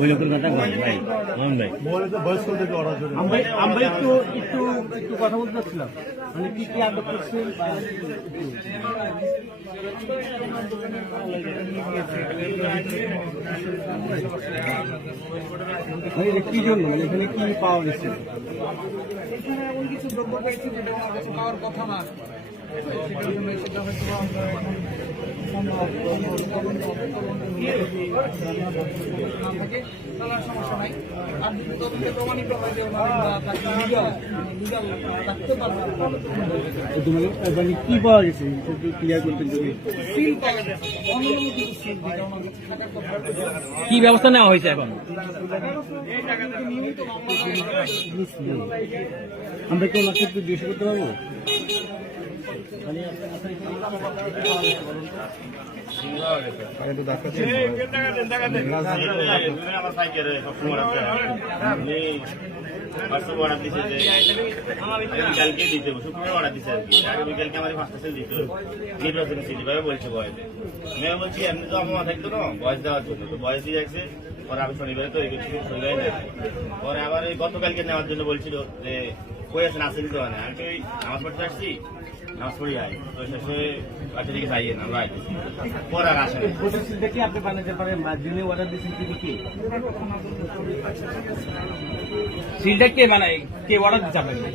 ওই লোকের কথা বল ভাই, মোহন ভাই আমরা একটু একটু একটু কথা বলতে চাচ্ছিলাম, মানে কি কি আটক করছেন কি জন্য, মানে এখানে কি পাওয়া গেছে? এখানে এমন কিছু দ্রব্য পেয়েছি যেটা আমার কাছে পাওয়ার কথা না, সেটার জন্য সেটা হয়তো না থাকে তাহলে আর সমস্যা নাই। আর যদি তদন্তে প্রমাণিত হয় যে থাকতে পারবে মানে কি পাওয়া গেছে ক্লিয়ার করতে যদি সিল পাওয়া গেছে, অন্যান্য কিছু সিল যেটা আমার কাছে থাকার কথা। কি ব্যবস্থা নেওয়া হয়েছে এখন? নিয়মিত মামলা আমরা কেউ লাখ জিজ্ঞেস করতে পারবো? কালকে দিতে শুক্রবার অর্ডার দিচ্ছে আর কি, আগে বিকালকে আমার ফার্স্ট সেল দিতে নির্বাচন সিটি ভাবে বলছে বয়সে। মেয়ে বলছি এমনি তো আমার থাকতো না বয়স দেওয়ার জন্য, তো বয়স দিয়ে যাচ্ছে। পরে আমি শনিবারে তৈরি করছি, শনিবারে নেয়। পরে আবার ওই গতকালকে নেওয়ার জন্য বলছিল যে কই আছেন, আসেনি তো মানে। আমি তো ওই নামাজ পড়তে আসছি, নামাজ পড়ি আই তো শেষে বাচ্চা দিকে যাইয়ে না আমরা আইতেছি, পরে আর আসেন। দেখি আপনি বানাতে পারেন বা যিনি অর্ডার দিচ্ছেন তিনি কি সিলটা কে বানায়, কে অর্ডার দিচ্ছে আপনাকে?